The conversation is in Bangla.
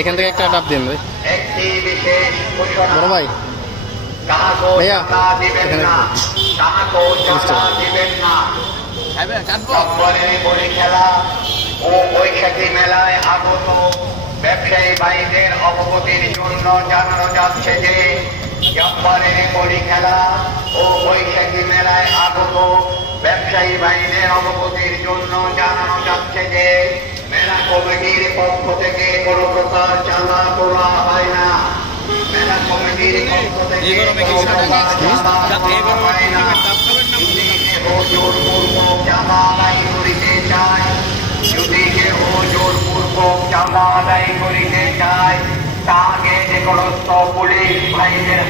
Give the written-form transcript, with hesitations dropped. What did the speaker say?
এখান থেকে একটা ডাব দিন ভাই। একটি বিশেষ ঘোষণা, বড় ভাই কাহাকেও ভাইয়া, চাঁদা দিবেন এখানে না, কাহাকেও চাঁদা দিবেন না। জব্বরের বলি খেলা ও বৈশাখী মেলায় আগত ব্যবসায়ী ভাইদের অবগতির জন্য জানানো যাচ্ছে যে জব্বরের বলি খেলা ও বৈশাখী মেলায় আগত ব্যবসায়ী ভাইদের অবগতির জন্য জানানো যাচ্ছে যে মেলা কমিটির পক্ষ থেকে কোনো প্রকার চাঁদা তোলা হয় না। মেলা কমিটির পক্ষ থেকে কোনো প্রকার চাঁদা তোলা হয় না। যদি কেউ জোরপূর্বক চাঁদা আদায় করিতে চায়, যদি কেউ জোরপূর্বক চাঁদা আদায় করিতে চায়, তাকে নিকটস্থ পুলিশ ভাইদের